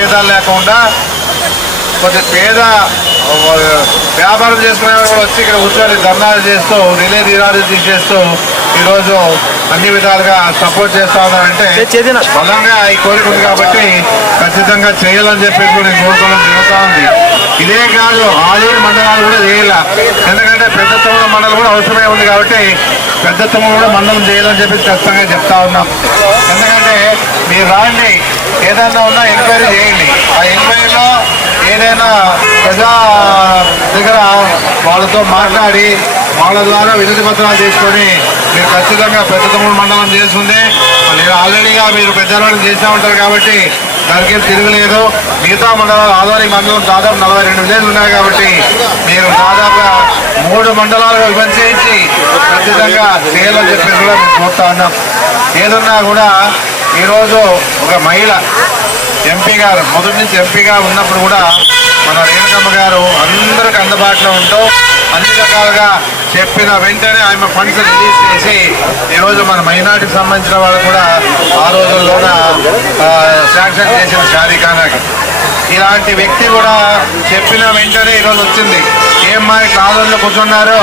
జీతాలు లేకుండా కొద్ది పేద వ్యాపారం చేసుకునే వాళ్ళు కూడా వచ్చి ఇక్కడ కూర్చొని ధర్నాలు చేస్తూ రిలే తీరాలు తీసేస్తూ ఈరోజు అన్ని విధాలుగా సపోర్ట్ చేస్తా ఉన్నారంటే బలంగా ఈ కోరిక ఉంది కాబట్టి ఖచ్చితంగా చేయాలని చెప్పేసి కూడా నేను కోరుకోవడం జరుగుతూ ఉంది. ఇదే కాదు ఆలూరు మండలాలు కూడా చేయాల. ఎందుకంటే పెద్ద తమ్ముడు మండలం కూడా అవసరమే ఉంది కాబట్టి పెద్ద తమ్ముడు కూడా మండలం చేయాలని చెప్పి ఖచ్చితంగా చెప్తా ఉన్నాం. ఎందుకంటే మీరు రాండి ఏదైనా ఉన్నా ఎంక్వైరీ చేయండి. ఆ ఎంక్వైరీలో ఏదైనా ప్రజా దగ్గర వాళ్ళతో మాట్లాడి వాళ్ళ ద్వారా వినతి పత్రాలు తీసుకొని మీరు ఖచ్చితంగా పెద్ద తమ్ముడు మండలం చేస్తుంది. మీరు ఆల్రెడీగా మీరు పెద్దవాళ్ళు చేస్తూ ఉంటారు కాబట్టి దానికి తిరగలేదు. మిగతా మండలాలు ఆదోని మండలం దాదాపు నలభై రెండు విలేజ్లు ఉన్నాయి కాబట్టి మీరు దాదాపుగా మూడు మండలాలుగా విభజించి ఖచ్చితంగా చేయాలని చెప్పేసి కూడా మేము కోరుతా ఉన్నాం. ఏదన్నా కూడా ఈరోజు ఒక మహిళ ఎంపీ గారు మొదటి నుంచి ఎంపీగా ఉన్నప్పుడు కూడా మన రేణుకమ్మ గారు అందరికి అందుబాటులో ఉంటూ అన్ని రకాలుగా చెప్పిన వెంటనే ఆమె ఫండ్స్ రిలీజ్ చేసి ఈరోజు మన మైనార్టీకి సంబంధించిన వాళ్ళు కూడా ఆ రోజుల్లోన శాంక్షన్ చేసిన షాదీఖానాకి ఇలాంటి వ్యక్తి కూడా చెప్పిన వెంటనే ఈరోజు వచ్చింది. ఏం మా ఆదోళనలో కూర్చున్నారు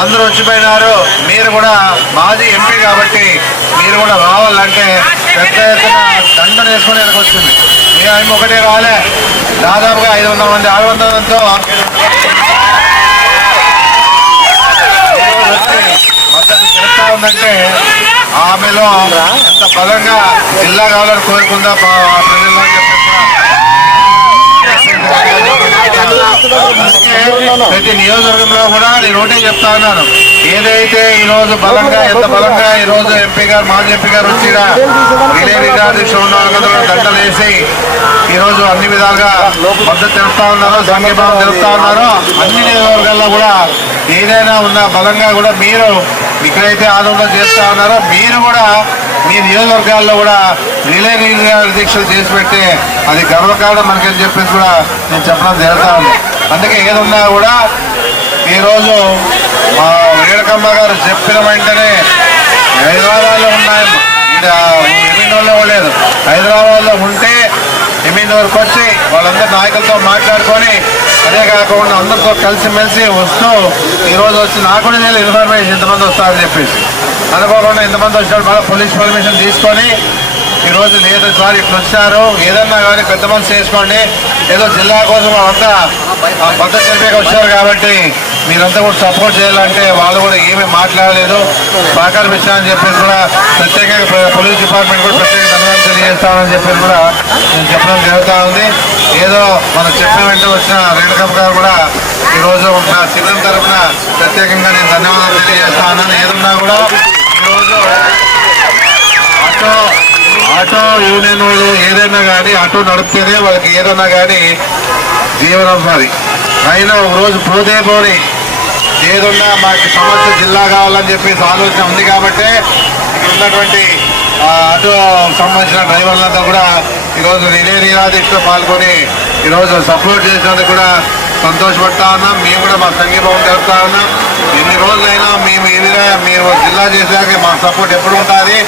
అందరూ వచ్చిపోయినారు మీరు కూడా మాజీ ఎంపీ కాబట్టి మీరు కూడా రావాలంటే పెద్ద ఎత్తున దండన వేసుకుని ఇక్కడికి వచ్చింది. మీ ఆయన ఒకటే రాలే. దాదాపుగా ఐదు వందల మంది ఆరు వందలతో మద్దతు చేస్తా ఉందంటే ఆమెలో ఎంత బలంగా జిల్లా కావాలని కోరుకుందా ప్రజల్లో కూడా ప్రతి నియోజకవర్గంలో కూడా నేను ఒకటే చెప్తా ఉన్నాను. ఏదైతే ఈ రోజు బలంగా ఎంత బలంగా ఈ రోజు ఎంపీ గారు మాజీ ఎంపీ గారు వచ్చినా విలేరి గారి ఈరోజు అన్ని విధాలుగా మద్దతు తెలుపుతా ఉన్నారు సంఘీభావం తెలుపుతా ఉన్నారు అన్ని నియోజకవర్గాల్లో కూడా ఏదైనా ఉన్న బలంగా కూడా మీరు ఇక్కడైతే ఆందోళన చేస్తా ఉన్నారో మీరు కూడా మీ నియోజకవర్గాల్లో కూడా రిలే దీక్షలు చేసి పెట్టి అది గర్వకారణం మనకని చెప్పేసి కూడా నేను చెప్పడం జరుగుతా ఉంది. అందుకే ఏదున్నా కూడా ఈరోజు మా రేణుకమ్మ గారు చెప్పిన వెంటనే హైదరాబాద్లో ఉన్నాయమ్మ ఇక్కడ ఎమ్మినోళ్ళలో లేదు హైదరాబాద్లో ఉంటే ఎమ్మిది వరకు వచ్చి వాళ్ళందరి నాయకులతో మాట్లాడుకొని అదే కాకుండా అందరితో కలిసిమెలిసి వస్తూ ఈరోజు వచ్చి నాకు కూడా తెలియదు ఇన్ఫర్మేషన్ ఇంతమంది వస్తారని చెప్పేసి. అనుకోకుండా ఇంతమంది వచ్చినప్పుడు మళ్ళీ పోలీస్ పర్మిషన్ తీసుకొని ఈరోజు లేదు సార్ ఇట్లా వచ్చారు. ఏదన్నా కానీ పెద్ద మనసు చేసుకోండి. ఏదో జిల్లా కోసం వాళ్ళంతా పద్ధతి వచ్చారు కాబట్టి మీరంతా కూడా సపోర్ట్ చేయాలంటే వాళ్ళు కూడా ఏమీ మాట్లాడలేదు. సహకరిస్తానని చెప్పేసి కూడా ప్రత్యేకంగా పోలీస్ డిపార్ట్మెంట్ కూడా ప్రత్యేక ధన్యవాదాలు తెలియజేస్తామని చెప్పేసి కూడా నేను చెప్పడం జరుగుతూ ఉంది. ఏదో మనం చెప్పిన వెంటనే వచ్చిన రేణుకమ్మ గారు కూడా ఈరోజు నా శిబిరం తరఫున ప్రత్యేకంగా నేను ధన్యవాదాలు తెలియజేస్తా ఏదన్నా కూడా ఈరోజు ఆటో ఆటో యూనియన్ వాళ్ళు ఏదైనా కానీ ఆటో నడిపితేనే వాళ్ళకి ఏదైనా కానీ జీవనం మరి అయినా ఒక రోజు ఏదున్నా మాకు సమస్య జిల్లా కావాలని చెప్పేసి ఆలోచన ఉంది కాబట్టి ఇక్కడ ఉన్నటువంటి ఆ, ఆటో సంబంధించిన డ్రైవర్లంతా కూడా ఈరోజు రిలే నిరాదీక్షలో పాల్గొని ఈరోజు సపోర్ట్ చేసినందుకు కూడా సంతోషపడతా ఉన్నాం. మేము కూడా మా సంఘీభావం జరుపుతా ఉన్నాం. ఎన్ని రోజులైనా మేము ఎదురా మీరు జిల్లా చేశాక మా సపోర్ట్ ఎప్పుడు ఉంటుంది.